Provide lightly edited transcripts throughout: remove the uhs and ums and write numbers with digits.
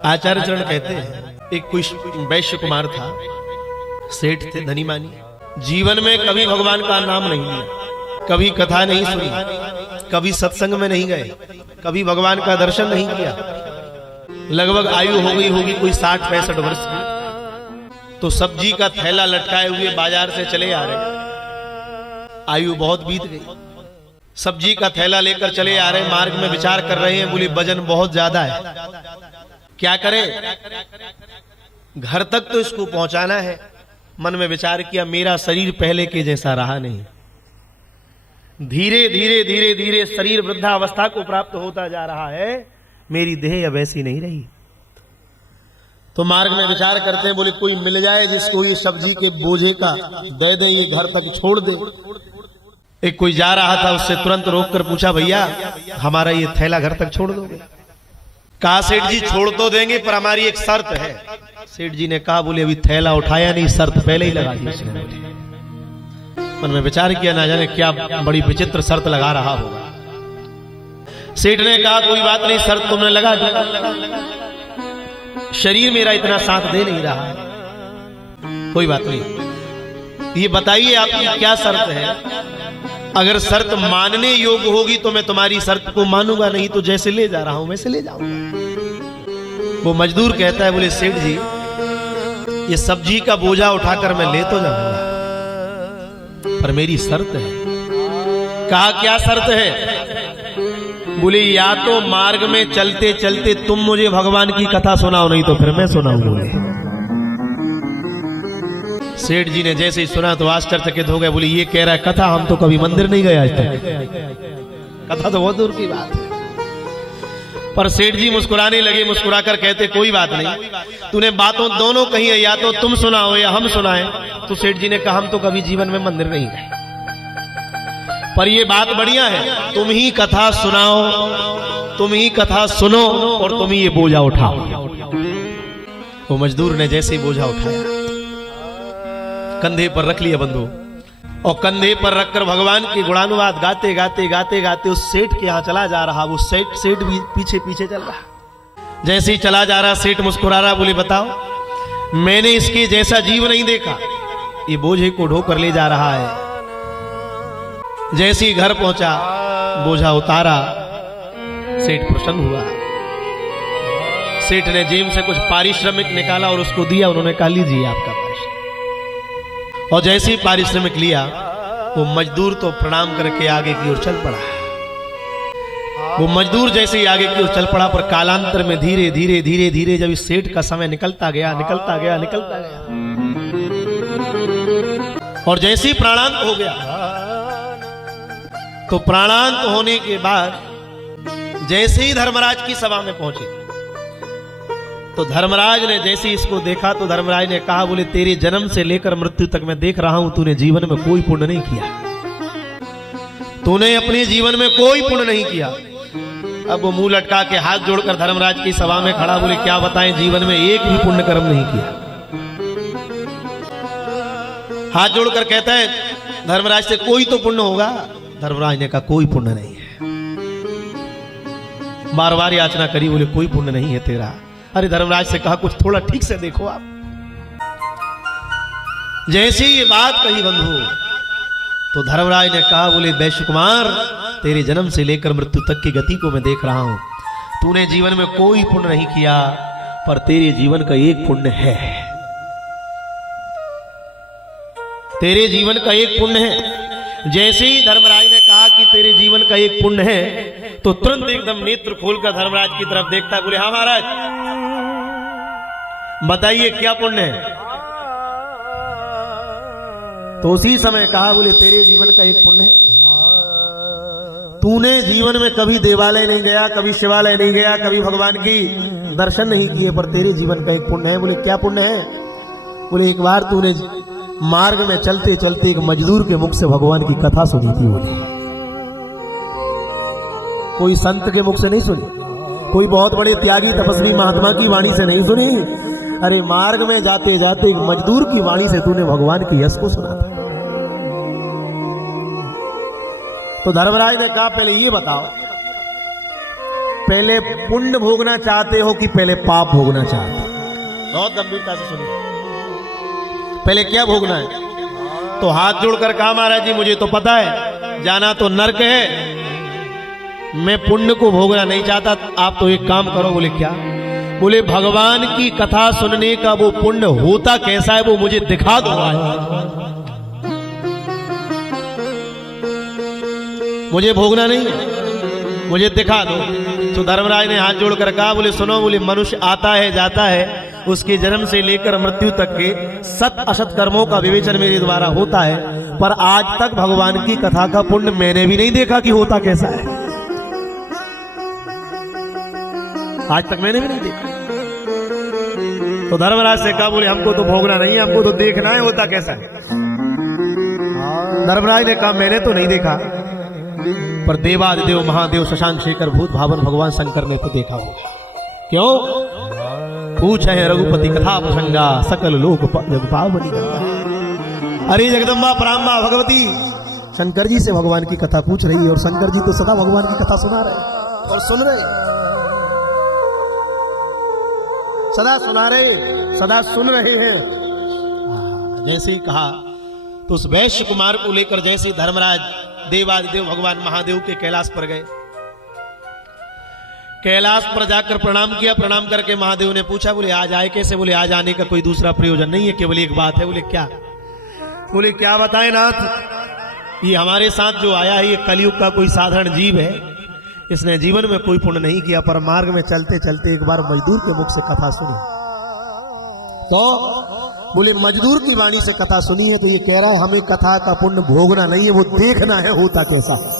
आचार्य चरण कहते हैं एक कोई वैश्य कुमार था, सेठ थे, धनी मानी। जीवन में कभी भगवान का नाम नहीं लिया, कभी कथा नहीं सुनी, कभी सत्संग में नहीं गए, कभी भगवान का दर्शन नहीं किया। लगभग आयु हो गई होगी कोई 60-65 वर्ष की। तो सब्जी का थैला लटकाए हुए बाजार से चले आ रहे। आयु बहुत बीत गई, सब्जी का थैला लेकर चले आ रहे। मार्ग में विचार कर रहे हैं, बोले वजन बहुत ज्यादा है, क्या करें, घर तक तो इसको पहुंचाना है। मन में विचार किया, मेरा शरीर पहले के जैसा रहा नहीं। धीरे धीरे धीरे धीरे शरीर वृद्धावस्था को प्राप्त होता जा रहा है, मेरी देह अब ऐसी नहीं रही। तो मार्ग में विचार करते हैं, बोले कोई मिल जाए जिसको ये सब्जी के बोझे का दे दे, ये घर तक छोड़ दे। एक कोई जा रहा था, उससे तुरंत रोककर पूछा, भैया हमारा ये थैला घर तक छोड़ दोगे? कहा, सेठ जी छोड़ तो देंगे पर हमारी एक शर्त है। सेठ जी ने कहा, बोले अभी थैला उठाया नहीं, शर्त पहले ही लगा दी उसने। मन में विचार किया, ना जाने क्या बड़ी विचित्र शर्त लगा रहा होगा। सेठ ने कहा, कोई बात नहीं, शर्त तुमने लगा दी, शरीर मेरा इतना साथ दे नहीं रहा है, कोई बात नहीं, ये बताइए आपकी क्या शर्त है। अगर शर्त मानने योग्य होगी तो मैं तुम्हारी शर्त को मानूंगा, नहीं तो जैसे ले जा रहा हूं वैसे ले जाऊंगा। वो मजदूर कहता है, बोले सेठ जी ये सब्जी का बोझा उठाकर मैं ले तो जाऊंगा, पर मेरी शर्त है। कहा, क्या शर्त है? बोले या तो मार्ग में चलते चलते तुम मुझे भगवान की कथा सुनाओ, नहीं तो फिर मैं सुनाऊं। बोले सेठ जी ने जैसे ही सुना तो आश्चर्यचकित हो गए। बोले ये कह रहा है कथा, हम तो कभी मंदिर नहीं गए आज तक, कथा तो बहुत दूर की बात है। पर सेठ जी मुस्कुराने लगे, मुस्कुराकर कहते, कोई बात नहीं, तूने बातों दोनों कही है, या तो तुम सुनाओ या हम सुनाएं। तो सेठ जी ने कहा, हम तो कभी जीवन में मंदिर नहीं गए, पर ये बात बढ़िया है, तुम ही कथा सुनाओ, तुम ही कथा सुनो और तुम ही ये बोझा उठाओ। तो मजदूर ने जैसे ही बोझा उठाया, कंधे पर रख लिया बंधु, और कंधे पर रखकर भगवान के गुणानुवाद गाते गाते गाते गाते उस सेठ के यहाँ चला जा रहा। वो सेठ भी पीछे पीछे चल रहा। जैसे ही चला जा रहा, सेठ मुस्कुरा रहा। बोले बताओ, मैंने इसके जैसा जीव नहीं देखा, ये बोझे को ढोकर ले जा रहा है। जैसे ही घर पहुंचा, बोझा उतारा, सेठ प्रसन्न हुआ। सेठ ने जेब से कुछ पारिश्रमिक निकाला और उसको दिया। उन्होंने कहा, लीजिए आपका पारिश्रमिक। और जैसे ही पारिश्रमिक लिया, वो मजदूर तो प्रणाम करके आगे की ओर चल पड़ा। वो मजदूर जैसे ही आगे की ओर चल पड़ा, पर कालांतर में धीरे धीरे धीरे धीरे जब इस सेठ का समय निकलता गया, निकलता गया, निकलता गया, और जैसे ही प्राणांत हो गया, तो प्राणांत होने के बाद जैसे ही धर्मराज की सभा में पहुंचे, तो धर्मराज ने जैसे ही इसको देखा, तो धर्मराज ने कहा, बोले तेरे जन्म से लेकर मृत्यु तक मैं देख रहा हूं, तूने जीवन में कोई पुण्य नहीं किया, तूने अपने जीवन में कोई पुण्य नहीं किया। अब वो मुंह लटका के हाथ जोड़कर धर्मराज की सभा में खड़ा, बोले क्या बताएं, जीवन में एक भी पुण्य कर्म नहीं किया। हाथ जोड़कर कहता है धर्मराज से, कोई तो पुण्य होगा। धर्मराज ने कहा, कोई पुण्य नहीं है। बार बार याचना करी, बोले कोई पुण्य नहीं है तेरा। अरे धर्मराज से कहा, कुछ थोड़ा ठीक से देखो आप। जैसे ये बात कही बंधु, तो धर्मराज ने कहा, बोले वैश्य कुमार, तेरे जन्म से लेकर मृत्यु तक की गति को मैं देख रहा हूं, तूने जीवन में कोई पुण्य नहीं किया, पर तेरे जीवन का एक पुण्य है, तेरे जीवन का एक पुण्य है। जैसे ही धर्मराज ने कहा कि तेरे जीवन का एक पुण्य है, तो तुरंत एकदम नेत्र खोलकर धर्मराज की तरफ देखता है। बोले हाँ महाराज, बताइए क्या पुण्य है। तो उसी समय कहा, बोले तेरे जीवन का एक पुण्य है, तूने जीवन में कभी देवालय नहीं गया, कभी शिवालय नहीं गया, कभी भगवान की दर्शन नहीं किए, पर तेरे जीवन का एक पुण्य है। बोले क्या पुण्य है? बोले एक बार तूने मार्ग में चलते चलते एक मजदूर के मुख से भगवान की कथा सुनी थी। बोले कोई संत के मुख से नहीं सुनी, कोई बहुत बड़े त्यागी तपस्वी महात्मा की वाणी से नहीं सुनी, अरे मार्ग में जाते जाते एक मजदूर की वाणी से तूने भगवान की यश को सुना था। तो धर्मराज ने कहा, पहले ये बताओ, पहले पुण्य भोगना चाहते हो कि पहले पाप भोगना चाहते हो? बहुत गंभीरता से सुनिए। पहले क्या भोगना है? तो हाथ जोड़कर कहा महाराज जी मुझे तो पता है जाना तो नरक है, मैं पुण्य को भोगना नहीं चाहता। आप तो एक काम करो। बोले क्या? बोले भगवान की कथा सुनने का वो पुण्य होता कैसा है वो मुझे दिखा दो। मुझे भोगना नहीं, मुझे दिखा दो। तो धर्मराज ने हाथ जोड़कर कहा, बोले सुनो, बोले मनुष्य आता है जाता है, उसके जन्म से लेकर मृत्यु तक के सत असत कर्मों का विवेचन मेरे द्वारा होता है, पर आज तक भगवान की कथा का पुण्य मैंने भी नहीं देखा कि होता कैसा है। आज तक मैंने भी नहीं देखा। तो धर्मराज से कहा, बोले हमको तो भोगना नहीं है, हमको तो देखना है होता कैसा है। धर्मराज ने कहा मैंने तो नहीं देखा, पर देवादिदेव महादेव शशांक शेखर भूत भावन भगवान शंकर ने तो देखा होगा। क्यों? पूछे है रघुपति कथा प्रसंगा, सकल लोक जग पावनी गंगा। अरे जगदम्बा पराम्बा भगवती शंकर जी से भगवान की कथा पूछ रही है, और शंकर जी तो सदा भगवान की कथा सुना रहे और सुन रहे, सदा सुना रहे, सदा सुन रहे हैं। जैसे ही कहा तो उस वैश्य कुमार को लेकर जैसे ही धर्मराज देवादिदेव भगवान महादेव के कैलाश पर गए, कैलाश पर जाकर प्रणाम किया। प्रणाम करके महादेव ने पूछा, बोले आज आए कैसे? बोले आज आने का कोई दूसरा प्रयोजन नहीं है, केवल एक बात है। बोले क्या? बोले क्या बताएं नाथ, ये हमारे साथ जो आया है ये कलयुग का कोई साधारण जीव है, इसने जीवन में कोई पुण्य नहीं किया, पर मार्ग में चलते चलते एक बार मजदूर के मुख से कथा सुनी। तो बोले मजदूर की वाणी से कथा सुनी है, तो ये कह रहा है हमें कथा का पुण्य भोगना नहीं है, वो देखना है होता कैसा है।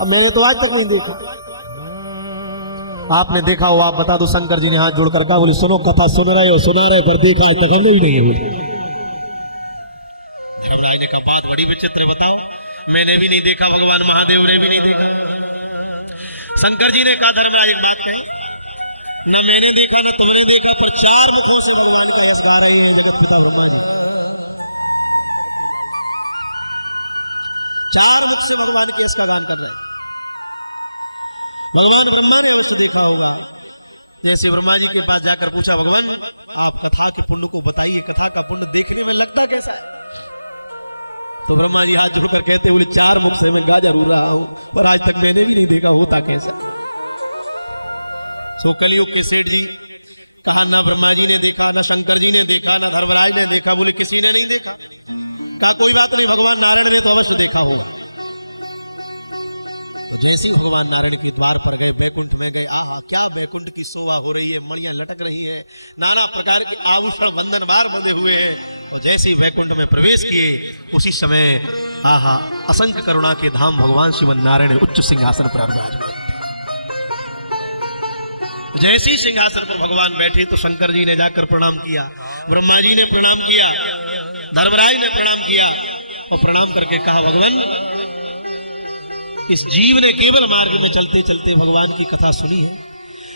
अब मैंने तो आज तक नहीं देखा, आपने देखा हो आप बता दो। शंकर जी ने हाथ जोड़कर कहा, बोले सुनो कथा सुन रहे हो, सुना रहे, पर देखा आज तक हमने भी नहीं है। बोले धर्मराज ने कहा बात बड़ी विचित्र, बताओ। मैंने भी नहीं देखा, भगवान महादेव ने भी नहीं देखा। शंकर जी ने कहा धर्मराज एक बात कहे, न मैंने देखा न तुमने देखा, पर चार मुखों से भगवान का यश गा रहे हैं जगत पिता ब्रह्मा जी। चार मुख से भगवान के यश का गान कर रहे हैं। भगवान ब्रह्मा ने अवश्य देखा होगा। जैसे ब्रह्मा जी के पास जाकर पूछा, भगवान आप कथा के पुण्य को बताइए, कथा का पुण्य देखने में लगता कैसा है? तो ब्रह्मा जी हाथ जोड़कर कहते, बोले चार मुख से मैं गा जरूर रहा हूं, पर आज तक मैंने भी नहीं देखा होता कैसा। सो कलयुग के सेठ जी कहा, ना ब्रह्मा जी ने देखा, ना शंकर जी ने देखा, ना धर्मराज ने देखा। बोले किसी ने नहीं देखा। कहा कोई बात नहीं, भगवान नारायण ने तो अवश्य देखा होगा। तो जैसे ही भगवान नारायण के द्वार पर गए, बैकुंठ में गए, आहा क्या बैकुंठ की शोभा हो रही है, मणियां लटक रही है, नाना प्रकार के आभूषण बंधन बार बंधे हुए हैं। और जैसे ही बैकुंठ में प्रवेश किए, उसी समय आहा असंख्य करुणा के धाम भगवान श्रीमन नारायण उच्च सिंहासन पर विराजमान। जैसे ही सिंहासन पर भगवान बैठे तो शंकर जी ने जाकर प्रणाम किया, ब्रह्मा जी ने प्रणाम किया, धर्मराज ने प्रणाम किया, और प्रणाम करके कहा भगवान इस जीव ने केवल मार्ग में चलते चलते भगवान की कथा सुनी है,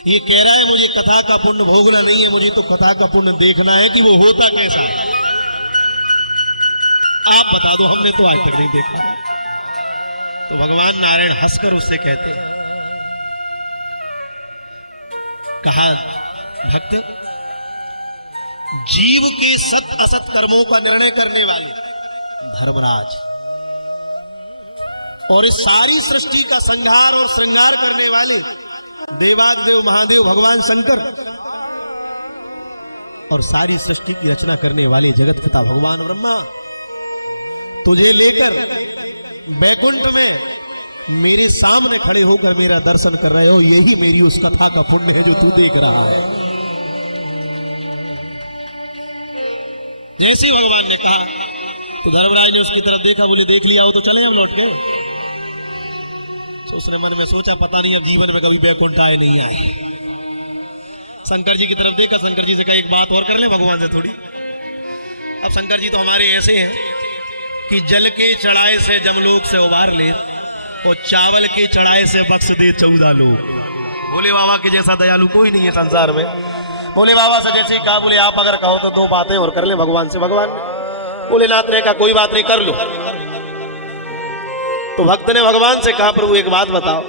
ये कह रहा है मुझे कथा का पुण्य भोगना नहीं है, मुझे तो कथा का पुण्य देखना है कि वो होता कैसा है। आप बता दो, हमने तो आज तक नहीं देखा। तो भगवान नारायण हंसकर उससे कहते हैं, कहा भक्त जीव के सत असत कर्मों का निर्णय करने वाले धर्मराज और इस सारी सृष्टि का संहार और श्रृंगार करने वाले देवादिदेव महादेव भगवान शंकर और सारी सृष्टि की रचना करने वाले जगत पिता भगवान ब्रह्मा तुझे लेकर बैकुंठ में मेरे सामने खड़े होकर मेरा दर्शन कर रहे हो, यही मेरी उस कथा का पुण्य है जो तू देख रहा है। जैसे ही भगवान ने कहा तो धर्मराज ने उसकी तरफ देखा, बोले देख लिया हो तो चले अब लौट के। तो उसने मन में सोचा पता नहीं अब जीवन में कभी बैकुंठ आए नहीं आए। शंकर जी की तरफ देखा, शंकर जी से कहा एक बात और कर ले भगवान से थोड़ी। अब शंकर जी तो हमारे ऐसे हैं कि जल के चढ़ाए से जमलोक से उबार ले और चावल के चढ़ाए से बख्श दे 14 लोग। भोले बाबा के जैसा दयालु कोई नहीं है संसार में। भोले बाबा से जैसे ही कहा, बोले आप अगर कहो तो 2 बातें और कर लें भगवान से। भगवान भोलेनाथ ने कहा कोई बात नहीं कर लो। तो भक्त ने भगवान से कहा, प्रभु एक बात बताओ,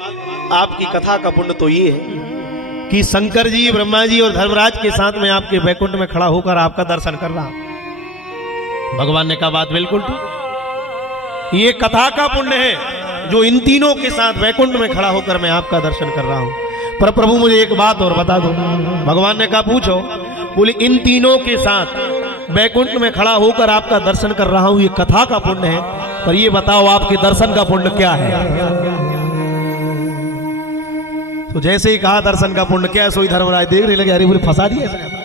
आपकी कथा का पुण्य तो ये है कि शंकर जी, ब्रह्मा जी और धर्मराज के साथ में आपके वैकुंठ में खड़ा होकर आपका दर्शन कर रहा हूं। भगवान ने कहा, बात बिल्कुल ठीक, ये कथा का पुण्य है जो इन तीनों के साथ वैकुंठ में खड़ा होकर मैं आपका दर्शन कर रहा हूं। पर प्रभु मुझे एक बात और बता दो। भगवान ने कहा, पूछो। बोले, इन तीनों के साथ वैकुंठ में खड़ा होकर आपका दर्शन कर रहा हूं, ये कथा का पुण्य है, पर ये बताओ आपके दर्शन का पुण्य क्या है। तो जैसे ही कहा दर्शन का पुण्य क्या है, सोई धर्मराज देखने लगे, अरे बोले फंसा दिया इसने।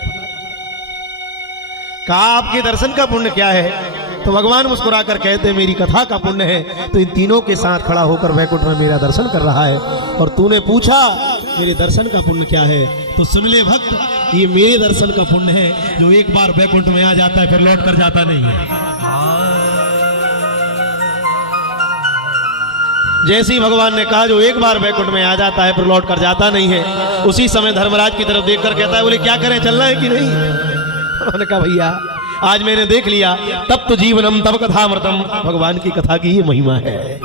कहा आपके दर्शन का पुण्य क्या है, तो भगवान मुस्कुराकर कहते, मेरी कथा का पुण्य है तो इन तीनों के साथ खड़ा होकर वैकुंठ में मेरा दर्शन कर रहा है। और तूने पूछा मेरे दर्शन का पुण्य क्या है, तो सुन ले भक्त, ये मेरे दर्शन का पुण्य है जो एक बार वैकुंठ में आ जाता है फिर लौट कर जाता नहीं है। जैसे ही भगवान ने कहा जो एक बार वैकुंठ में आ जाता है फिर लौट कर जाता नहीं है, उसी समय धर्मराज की तरफ देखकर कहता है, बोले क्या करें, चलना है कि नहीं। उन्होंने कहा, भैया आज मैंने देख लिया, तब तो जीवनम तब कथामृतम, भगवान की कथा की ये महिमा है।